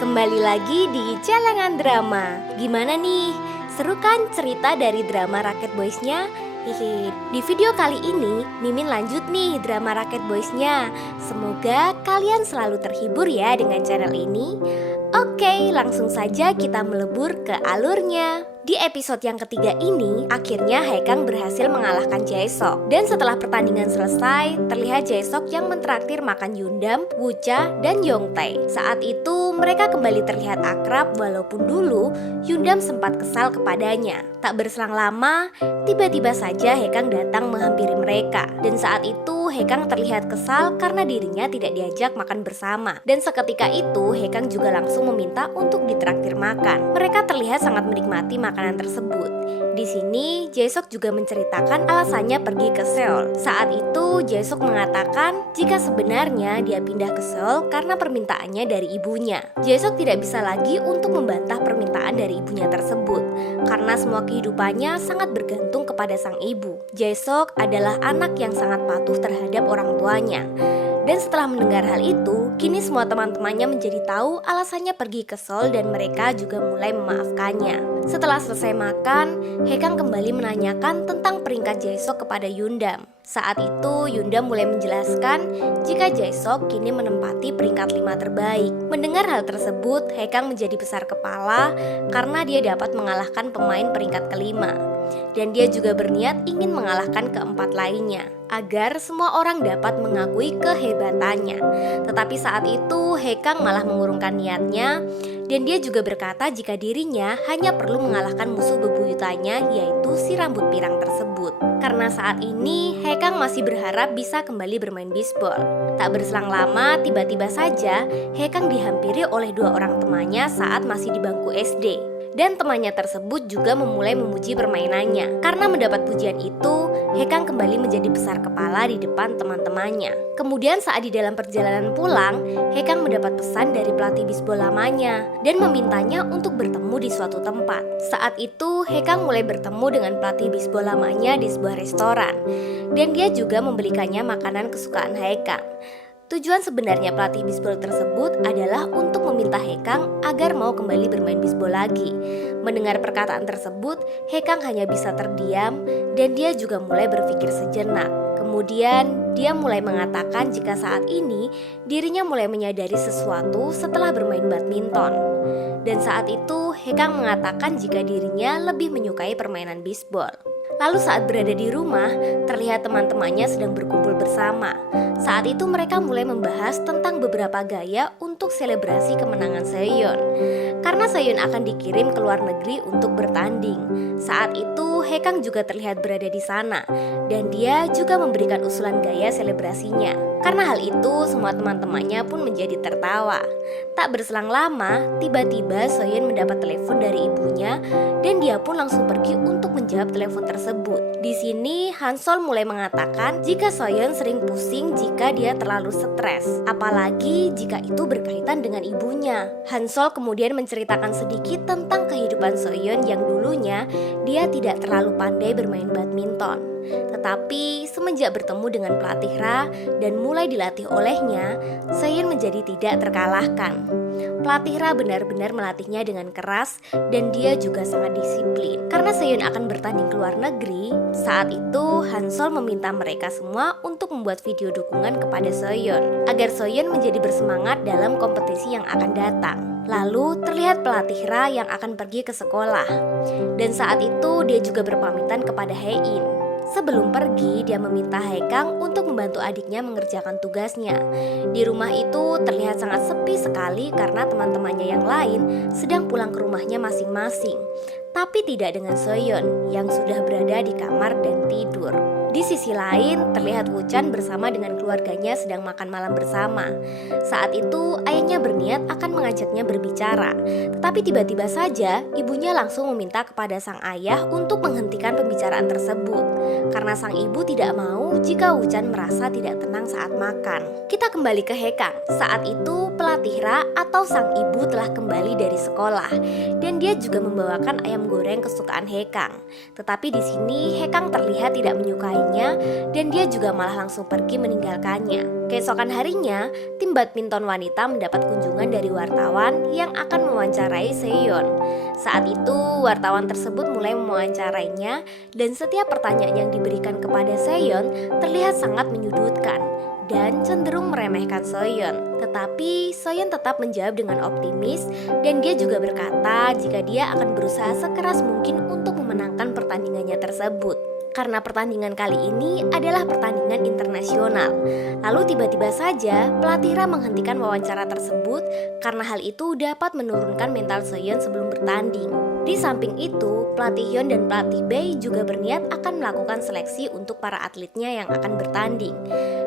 Kembali lagi di Celengan Drama. Gimana nih? Seru kan cerita dari drama Rocket Boys-nya? Hihi. Di video kali ini, Mimin lanjut nih drama Rocket Boys-nya. Semoga kalian selalu terhibur ya dengan channel ini. Oke, langsung saja kita melebur ke alurnya. Di episode yang ketiga ini, akhirnya Haekang berhasil mengalahkan Jae-sok. Dan setelah pertandingan selesai, terlihat Jae-sok yang mentraktir makan Yundam, Woo-cha, dan Yong-tae. Saat itu, mereka kembali terlihat akrab walaupun dulu Yundam sempat kesal kepadanya. Tak berselang lama, tiba-tiba saja Haekang datang menghampiri mereka. Dan saat itu, Haekang terlihat kesal karena dirinya tidak diajak makan bersama. Dan seketika itu, Haekang juga langsung meminta untuk ditraktir makan. Mereka terlihat sangat menikmati makanan tersebut. Di sini, Jae-sok juga menceritakan alasannya pergi ke Seoul. Saat itu, Jae-sok mengatakan jika sebenarnya dia pindah ke Seoul karena permintaannya dari ibunya. Jae-sok tidak bisa lagi untuk membantah permintaan dari ibunya tersebut karena semua kehidupannya sangat bergantung kepada sang ibu. Jae-sok adalah anak yang sangat patuh terhadap orang tuanya. Dan setelah mendengar hal itu, kini semua teman-temannya menjadi tahu alasannya pergi ke Seoul dan mereka juga mulai memaafkannya. Setelah selesai makan, Haekang kembali menanyakan tentang peringkat Jae-sok kepada Yundam. Saat itu, Yundam mulai menjelaskan jika Jae-sok kini menempati peringkat 5 terbaik. Mendengar hal tersebut, Haekang menjadi besar kepala karena dia dapat mengalahkan pemain peringkat kelima. Dan dia juga berniat ingin mengalahkan keempat lainnya agar semua orang dapat mengakui kehebatannya. Tetapi saat itu Haekang malah mengurungkan niatnya dan dia juga berkata jika dirinya hanya perlu mengalahkan musuh bebuyutannya yaitu si rambut pirang tersebut. Karena saat ini Haekang masih berharap bisa kembali bermain bisbol. Tak berselang lama tiba-tiba saja Haekang dihampiri oleh dua orang temannya saat masih di bangku SD. Dan temannya tersebut juga memulai memuji permainannya. Karena mendapat pujian itu, Haekang kembali menjadi besar kepala di depan teman-temannya. Kemudian saat di dalam perjalanan pulang, Haekang mendapat pesan dari pelatih bisbol lamanya dan memintanya untuk bertemu di suatu tempat. Saat itu, Haekang mulai bertemu dengan pelatih bisbol lamanya di sebuah restoran. Dan dia juga membelikannya makanan kesukaan Haekang. Tujuan sebenarnya pelatih bisbol tersebut adalah untuk meminta Haekang agar mau kembali bermain bisbol lagi. Mendengar perkataan tersebut, Haekang hanya bisa terdiam dan dia juga mulai berpikir sejenak. Kemudian dia mulai mengatakan jika saat ini dirinya mulai menyadari sesuatu setelah bermain badminton. Dan saat itu Haekang mengatakan jika dirinya lebih menyukai permainan bisbol. Lalu saat berada di rumah, terlihat teman-temannya sedang berkumpul bersama. Saat itu mereka mulai membahas tentang beberapa gaya untuk selebrasi kemenangan Seoyeon. Karena Seoyeon akan dikirim ke luar negeri untuk bertanding. Saat itu Haekang juga terlihat berada di sana dan dia juga memberikan usulan gaya selebrasinya. Karena hal itu semua teman-temannya pun menjadi tertawa. Tak berselang lama, tiba-tiba Seoyeon mendapat telepon dari ibunya dan dia pun langsung pergi untuk menjawab telepon tersebut. Di sini Hansol mulai mengatakan jika Seoyeon sering pusing jika dia terlalu stres, apalagi jika itu berkaitan dengan ibunya. Hansol kemudian menceritakan sedikit tentang kehidupan Seoyeon yang dulunya dia tidak terlalu pandai bermain badminton. Tetapi semenjak bertemu dengan pelatih Ra dan mulai dilatih olehnya, Seoyeon menjadi tidak terkalahkan. Pelatih Ra benar-benar melatihnya dengan keras dan dia juga sangat disiplin. Karena Seoyeon akan bertanding ke luar negeri, saat itu Hansol meminta mereka semua untuk membuat video dukungan kepada Seoyeon agar Seoyeon menjadi bersemangat dalam kompetisi yang akan datang. Lalu terlihat pelatih Ra yang akan pergi ke sekolah. Dan saat itu dia juga berpamitan kepada Hae-in. Sebelum pergi, dia meminta Haekang untuk membantu adiknya mengerjakan tugasnya. Di rumah itu terlihat sangat sepi sekali karena teman-temannya yang lain sedang pulang ke rumahnya masing-masing. Tapi tidak dengan Seoyeon yang sudah berada di kamar dan tidur. Di sisi lain, terlihat Woo-chan bersama dengan keluarganya sedang makan malam bersama. Saat itu, ayahnya berniat akan mengajaknya berbicara. Tetapi tiba-tiba saja, ibunya langsung meminta kepada sang ayah untuk menghentikan pembicaraan tersebut. Karena sang ibu tidak mau jika Woo-chan merasa tidak tenang saat makan. Kita kembali ke Haekang. Saat itu, pelatih Ra atau sang ibu telah kembali dari sekolah. Dan dia juga membawakan ayam goreng kesukaan Haekang. Tetapi di sini, Haekang terlihat tidak menyukai lainnya dan dia juga malah langsung pergi meninggalkannya. Keesokan harinya, tim badminton wanita mendapat kunjungan dari wartawan yang akan mewawancarai Seon. Saat itu, wartawan tersebut mulai mewawancarainya dan setiap pertanyaan yang diberikan kepada Seon terlihat sangat menyudutkan dan cenderung meremehkan Seon. Tetapi Seon tetap menjawab dengan optimis dan dia juga berkata jika dia akan berusaha sekeras mungkin untuk memenangkan pertandingannya tersebut. Karena pertandingan kali ini adalah pertandingan internasional. Lalu tiba-tiba saja pelatih Ra menghentikan wawancara tersebut karena hal itu dapat menurunkan mental Seon sebelum bertanding. Di samping itu, pelatih Hyun dan pelatih Bae juga berniat akan melakukan seleksi untuk para atletnya yang akan bertanding.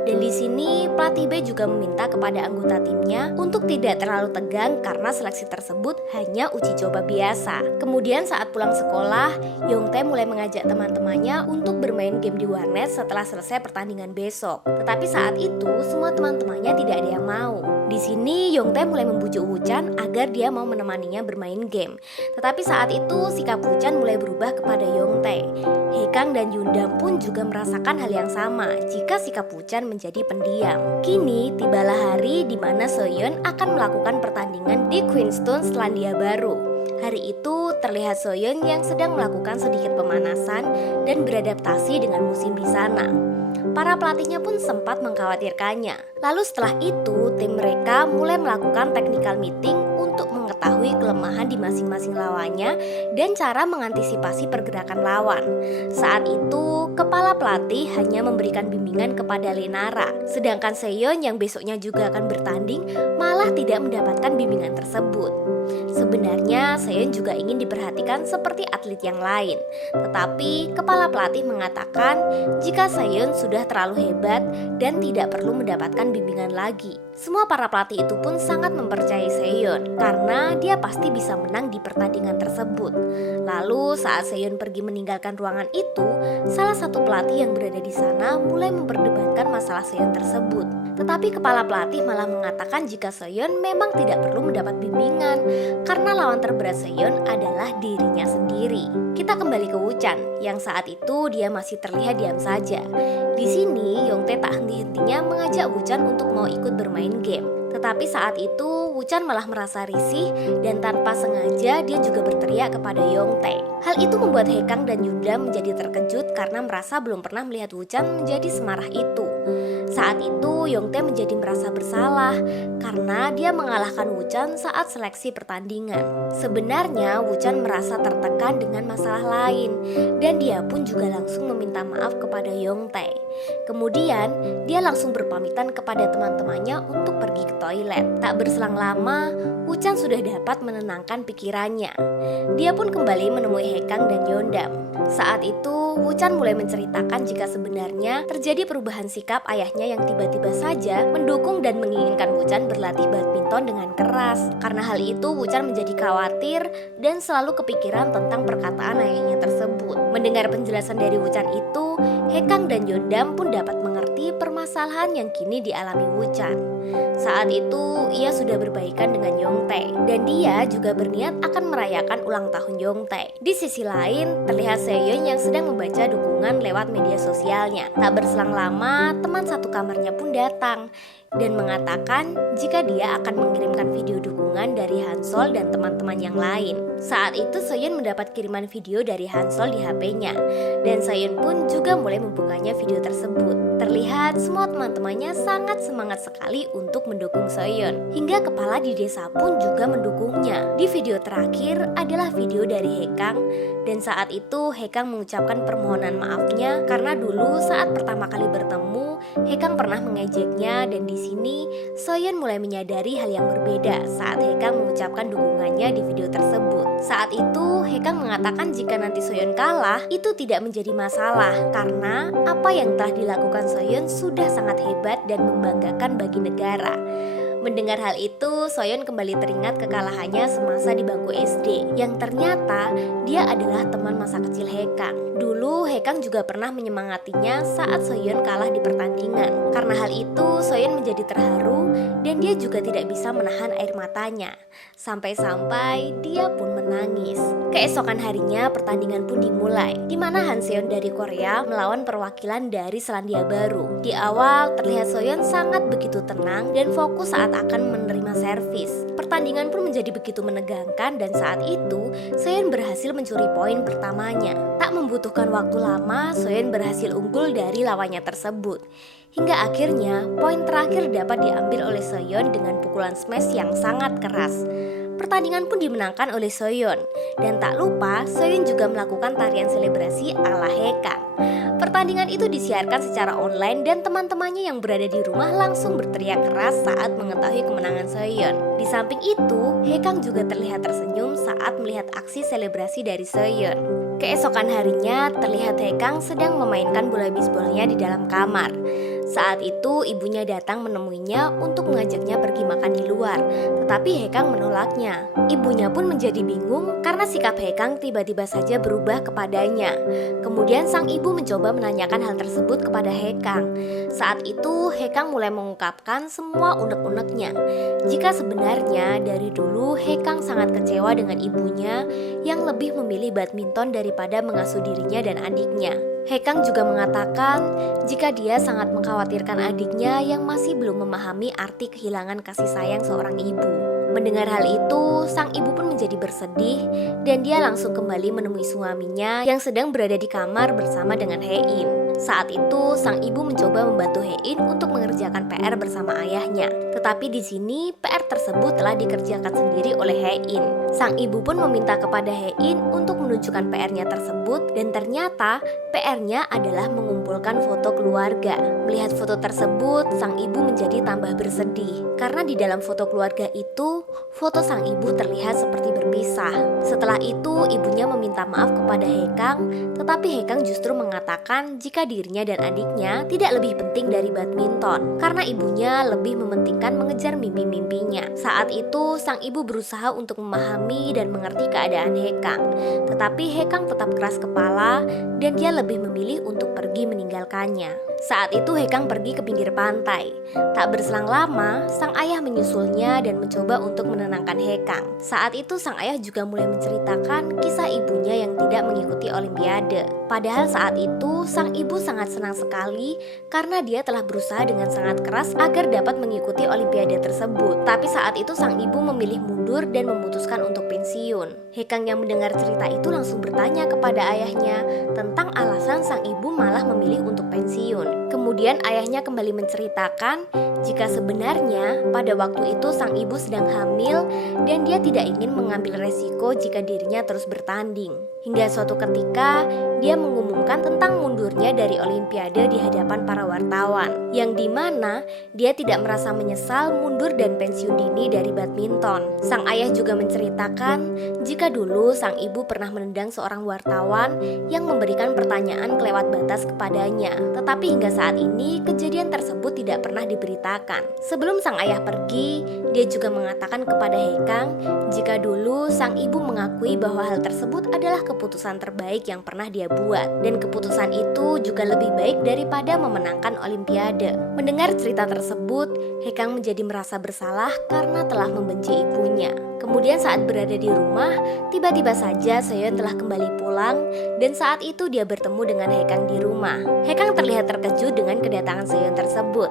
Dan di sini pelatih Bae juga meminta kepada anggota timnya untuk tidak terlalu tegang karena seleksi tersebut hanya uji coba biasa. Kemudian saat pulang sekolah, Yongtae mulai mengajak teman-temannya untuk bermain game di warnet setelah selesai pertandingan besok. Tetapi saat itu semua teman-temannya tidak ada yang mau. Di sini Yongtae mulai membujuk Woo-chan agar dia mau menemaninya bermain game. Tetapi saat itu sikap Woo-chan mulai berubah kepada Yongtae. Haekang dan Yundam pun juga merasakan hal yang sama jika sikap Woo-chan menjadi pendiam. Kini tibalah hari di mana Seon akan melakukan pertandingan di Queenstown, Selandia Baru. Hari itu terlihat Seon yang sedang melakukan sedikit pemanasan dan beradaptasi dengan musim di sana. Para pelatihnya pun sempat mengkhawatirkannya. Lalu setelah itu tim mereka mulai melakukan technical meeting untuk mengetahui kelemahan di masing-masing lawannya dan cara mengantisipasi pergerakan lawan. Saat itu kepala pelatih hanya memberikan bimbingan kepada Lenara, sedangkan Seon yang besoknya juga akan bertanding malah tidak mendapatkan bimbingan tersebut. Sebenarnya Seon juga ingin diperhatikan seperti atlet yang lain, tetapi kepala pelatih mengatakan jika Seon sudah terlalu hebat dan tidak perlu mendapatkan bimbingan lagi. Semua para pelatih itu pun sangat mempercayai Seon karena dia pasti bisa menang di pertandingan tersebut. Lalu saat Seon pergi meninggalkan ruangan itu, salah satu pelatih yang berada di sana mulai memperdebatkan masalah Seon tersebut. Tetapi kepala pelatih malah mengatakan jika Seon memang tidak perlu mendapat bimbingan karena lawan terberat Seon adalah dirinya sendiri. Kita kembali ke Woo-chan yang saat itu dia masih terlihat diam saja. Di sini Yongtae tak henti-hentinya mengajak Woo-chan untuk mau ikut bermain game. Tetapi saat itu Woo-chan malah merasa risih dan tanpa sengaja dia juga berteriak kepada Yongtae. Hal itu membuat Haekang dan Yundam menjadi terkejut karena merasa belum pernah melihat Woo-chan menjadi semarah itu. Saat itu Yongtae menjadi merasa bersalah karena dia mengalahkan Woo-chan saat seleksi pertandingan. Sebenarnya Woo-chan merasa tertekan dengan masalah lain dan dia pun juga langsung meminta maaf kepada Yongtae. Kemudian dia langsung berpamitan kepada teman-temannya untuk pergi ke toilet. Tak berselang lama, Woo-chan sudah dapat menenangkan pikirannya. Dia pun kembali menemui Haekang dan Yondam. Saat itu Woo-chan mulai menceritakan jika sebenarnya terjadi perubahan sikap ayahnya yang tiba-tiba saja mendukung dan menginginkan Woo-chan berlatih badminton dengan keras. Karena hal itu Woo-chan menjadi khawatir dan selalu kepikiran tentang perkataan ayahnya tersebut. Mendengar penjelasan dari Woo-chan itu, Haekang dan Yondam pun dapat mengerti permasalahan yang kini dialami Woo-chan. Saat itu ia sudah berbaikan dengan Yongtae dan dia juga berniat akan merayakan ulang tahun Yongtae. Di sisi lain terlihat Seon yang sedang membaca dukungan lewat media sosialnya. Tak berselang lama teman satu kamarnya pun datang dan mengatakan jika dia akan mengirimkan video dukungan dari Hansol dan teman-teman yang lain. Saat itu Seon mendapat kiriman video dari Hansol di HP-nya dan Seon pun juga mulai membukanya video tersebut. Terlihat semua teman-temannya sangat semangat sekali untuk mendukung Seon. Hingga kepala di desa pun juga mendukungnya. Di video terakhir adalah video dari Haekang dan saat itu Haekang mengucapkan permohonan maafnya karena dulu saat pertama kali bertemu Haekang pernah mengejeknya dan di sini Seon mulai menyadari hal yang berbeda saat Haekang mengucapkan dukungannya di video tersebut. Saat itu Haekang mengatakan jika nanti Seon kalah itu tidak menjadi masalah karena apa yang telah dilakukan Seon sudah sangat hebat dan membanggakan bagi negara. Mendengar hal itu, Seon kembali teringat kekalahannya semasa di bangku SD yang ternyata dia adalah teman masa kecil Haekang. Dulu Hekang juga pernah menyemangatinya saat Soyeon kalah di pertandingan. Karena hal itu, Soyeon menjadi terharu dan dia juga tidak bisa menahan air matanya. Sampai-sampai dia pun menangis. Keesokan harinya pertandingan pun dimulai, di mana Han Seon dari Korea melawan perwakilan dari Selandia Baru. Di awal terlihat Soyeon sangat begitu tenang dan fokus saat akan menerima servis. Pertandingan pun menjadi begitu menegangkan dan saat itu Soyeon berhasil mencuri poin pertamanya. Tak membutuhkan waktu lama, Soyeon berhasil unggul dari lawannya tersebut. Hingga akhirnya poin terakhir dapat diambil oleh Soyeon dengan pukulan smash yang sangat keras. Pertandingan pun dimenangkan oleh Soyeon. Dan tak lupa, Soyeon juga melakukan tarian selebrasi ala Hekang. Pertandingan itu disiarkan secara online dan teman-temannya yang berada di rumah langsung berteriak keras saat mengetahui kemenangan Soyeon. Di samping itu, Hekang juga terlihat tersenyum saat melihat aksi selebrasi dari Soyeon. Keesokan harinya, terlihat Hekang sedang memainkan bola bisbolnya di dalam kamar. Saat itu ibunya datang menemuinya untuk mengajaknya pergi makan di luar, tetapi Hekang menolaknya. Ibunya pun menjadi bingung karena sikap Hekang tiba-tiba saja berubah kepadanya. Kemudian sang ibu mencoba menanyakan hal tersebut kepada Hekang. Saat itu Hekang mulai mengungkapkan semua unek-uneknya. Jika sebenarnya dari dulu Hekang sangat kecewa dengan ibunya yang lebih memilih badminton daripada mengasuh dirinya dan adiknya. Hekang juga mengatakan jika dia sangat mengkhawatirkan adiknya yang masih belum memahami arti kehilangan kasih sayang seorang ibu. Mendengar hal itu, sang ibu pun menjadi bersedih dan dia langsung kembali menemui suaminya yang sedang berada di kamar bersama dengan Hein. Saat itu, sang ibu mencoba membantu Hein untuk mengerjakan PR bersama ayahnya. Tetapi di sini, PR tersebut telah dikerjakan sendiri oleh Hein. Sang ibu pun meminta kepada Hein untuk menunjukkan PR-nya tersebut dan ternyata PR-nya adalah mengumpulkan foto keluarga. Melihat foto tersebut, sang ibu menjadi tambah bersedih. Karena di dalam foto keluarga itu, foto sang ibu terlihat seperti berpisah. Setelah itu, ibunya meminta maaf kepada Hekang, tetapi Hekang justru mengatakan jika dirinya dan adiknya tidak lebih penting dari badminton, karena ibunya lebih mementingkan mengejar mimpi-mimpinya. Saat itu, sang ibu berusaha untuk memahami dan mengerti keadaan Hekang, tetapi Hekang tetap keras kepala dan dia lebih memilih untuk pergi meninggalkannya. Saat itu Hekang pergi ke pinggir pantai. Tak berselang lama, sang ayah menyusulnya dan mencoba untuk menenangkan Hekang. Saat itu sang ayah juga mulai menceritakan kisah ibunya yang tidak mengikuti olimpiade. Padahal saat itu sang ibu sangat senang sekali karena dia telah berusaha dengan sangat keras agar dapat mengikuti olimpiade tersebut. Tapi saat itu sang ibu memilih mundur dan memutuskan untuk pensiun. Hekang yang mendengar cerita itu langsung bertanya kepada ayahnya tentang alasan sang ibu malah memilih untuk pensiun. Kemudian ayahnya kembali menceritakan jika sebenarnya pada waktu itu sang ibu sedang hamil dan dia tidak ingin mengambil resiko jika dirinya terus bertanding. Hingga suatu ketika dia mengumumkan tentang mundurnya dari olimpiade di hadapan para wartawan, yang dimana dia tidak merasa menyesal mundur dan pensiun dini dari badminton. Sang ayah juga menceritakan jika dulu sang ibu pernah menendang seorang wartawan yang memberikan pertanyaan kelewat batas kepadanya, tetapi hingga saat ini kejadian tersebut tidak pernah diberitakan. Sebelum sang ayah pergi, dia juga mengatakan kepada Hekang jika dulu sang ibu mengakui bahwa hal tersebut adalah keputusan terbaik yang pernah dia buat, dan keputusan itu juga lebih baik daripada memenangkan olimpiade. Mendengar cerita tersebut, Hekang menjadi merasa bersalah karena telah membenci ibunya. Kemudian saat berada di rumah, tiba-tiba saja Soyeon telah kembali pulang dan saat itu dia bertemu dengan Hekang di rumah. Hekang terlihat terkejut dengan kedatangan Soyeon tersebut.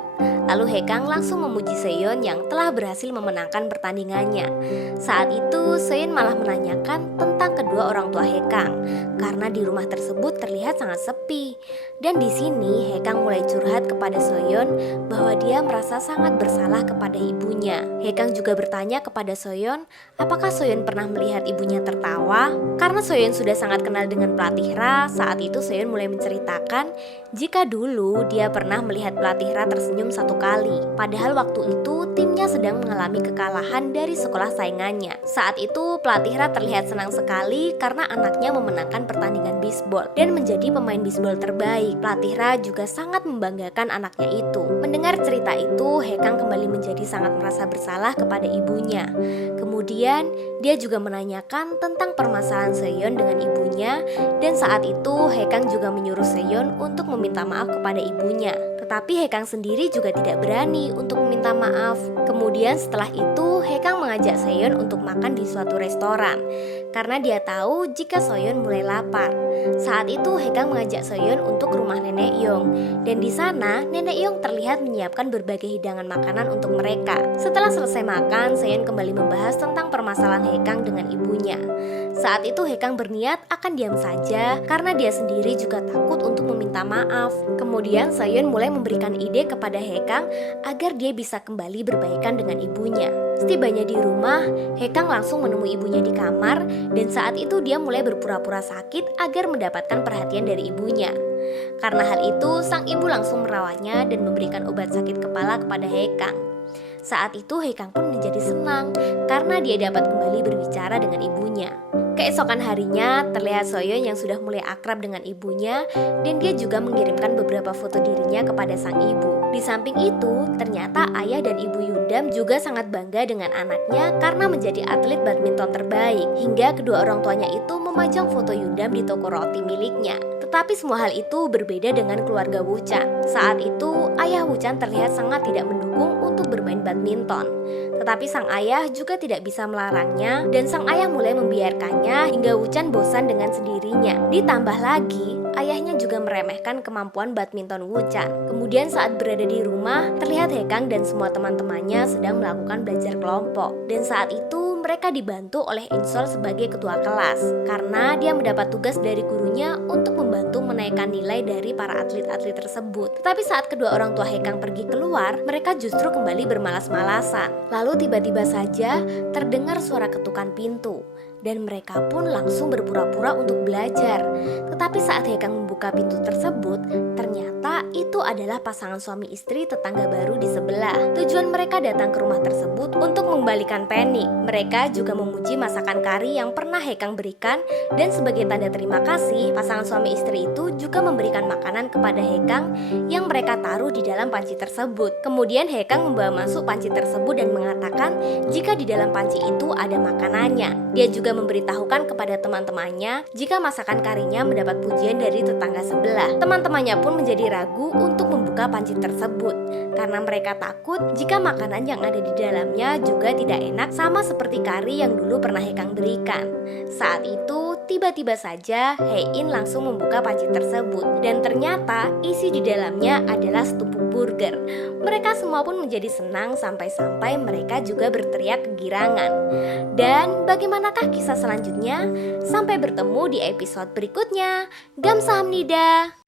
Lalu Hekang langsung memuji Soyeon yang telah berhasil memenangkan pertandingannya. Saat itu Soyeon malah menanyakan tentang kedua orang tua Hekang karena di rumah tersebut terlihat sangat sepi. Dan di sini Hekang mulai curhat kepada Soyeon bahwa dia merasa sangat bersalah kepada ibunya. Hekang juga bertanya kepada Soyeon apakah Soyeon pernah melihat ibunya tertawa. Karena Soyeon sudah sangat kenal dengan pelatih Ra, saat itu Soyeon mulai menceritakan jika dulu dia pernah melihat pelatih Ra tersenyum satu kali. Padahal waktu itu timnya sedang mengalami kekalahan dari sekolah saingannya. Saat itu pelatih Ra terlihat senang sekali sekali karena anaknya memenangkan pertandingan bisbol dan menjadi pemain bisbol terbaik. Pelatih Ra juga sangat membanggakan anaknya itu. Mendengar cerita itu, Haekang kembali menjadi sangat merasa bersalah kepada ibunya. Kemudian dia juga menanyakan tentang permasalahan Seon dengan ibunya, dan saat itu Haekang juga menyuruh Seon untuk meminta maaf kepada ibunya. Tetapi Haekang sendiri juga tidak berani untuk meminta maaf. Kemudian setelah itu Haekang mengajak Seon untuk makan di suatu restoran karena dia tahu jika Seon mulai lapar. Saat itu Haekang mengajak Seon untuk ke rumah Nenek Yong, dan di sana Nenek Yong terlihat menyiapkan berbagai hidangan makanan untuk mereka. Setelah selesai makan, Seon kembali membahas tentang permasalahan Haekang dengan ibunya. Saat itu Haekang berniat akan diam saja karena dia sendiri juga takut untuk meminta maaf. Kemudian Seon mulai memberikan ide kepada Haekang agar dia bisa kembali berbaikan dengan ibunya. Setibanya di rumah, Haekang langsung menemui ibunya di kamar, dan saat itu dia mulai berpura-pura sakit agar mendapatkan perhatian dari ibunya. Karena hal itu, sang ibu langsung merawatnya dan memberikan obat sakit kepala kepada Haekang. Saat itu Haekang pun menjadi senang karena dia dapat kembali berbicara dengan ibunya. Keesokan harinya, terlihat Seon yang sudah mulai akrab dengan ibunya, dan dia juga mengirimkan beberapa foto dirinya kepada sang ibu. Di samping itu, ternyata ayah dan ibu Yundam juga sangat bangga dengan anaknya karena menjadi atlet badminton terbaik, hingga kedua orang tuanya itu memajang foto Yundam di toko roti miliknya. Tetapi semua hal itu berbeda dengan keluarga Wuchan. Saat itu, ayah Wuchan terlihat sangat tidak mendukung untuk bermain badminton. Tetapi sang ayah juga tidak bisa melarangnya, dan sang ayah mulai membiarkannya hingga Wuchan bosan dengan sendirinya. Ditambah lagi, ayahnya juga meremehkan kemampuan badminton Wuchan. Kemudian saat berada di rumah, terlihat Haekang dan semua teman-temannya sedang melakukan belajar kelompok. Dan saat itu mereka dibantu oleh Insol sebagai ketua kelas karena dia mendapat tugas dari gurunya untuk membantu menaikkan nilai dari para atlet-atlet tersebut. Tetapi saat kedua orang tua Haekang pergi keluar, mereka justru kembali bermalas-malasan. Lalu tiba-tiba saja terdengar suara ketukan pintu, dan mereka pun langsung berpura-pura untuk belajar. Tetapi saat Haekang membuka pintu tersebut, ternyata itu adalah pasangan suami istri tetangga baru di sebelah. Tujuan mereka datang ke rumah tersebut untuk membalikan panik. Mereka juga memuji masakan kari yang pernah Haekang berikan, dan sebagai tanda terima kasih, pasangan suami istri itu juga memberikan makanan kepada Haekang yang mereka taruh di dalam panci tersebut. Kemudian Haekang membawa masuk panci tersebut dan mengatakan jika di dalam panci itu ada makanannya. Dia juga memberitahukan kepada teman-temannya jika masakan karinya mendapat pujian dari tetangga sebelah. Teman-temannya pun menjadi ragu untuk membuka panci tersebut karena mereka takut jika makanan yang ada di dalamnya juga tidak enak sama seperti kari yang dulu pernah Haekang berikan. Saat itu tiba-tiba saja Hae-in langsung membuka panci tersebut, dan ternyata isi di dalamnya adalah setumpuk burger. Mereka semua pun menjadi senang sampai-sampai mereka juga berteriak kegirangan. Dan bagaimanakah kisah selanjutnya? Sampai bertemu di episode berikutnya. Gamsahamnida.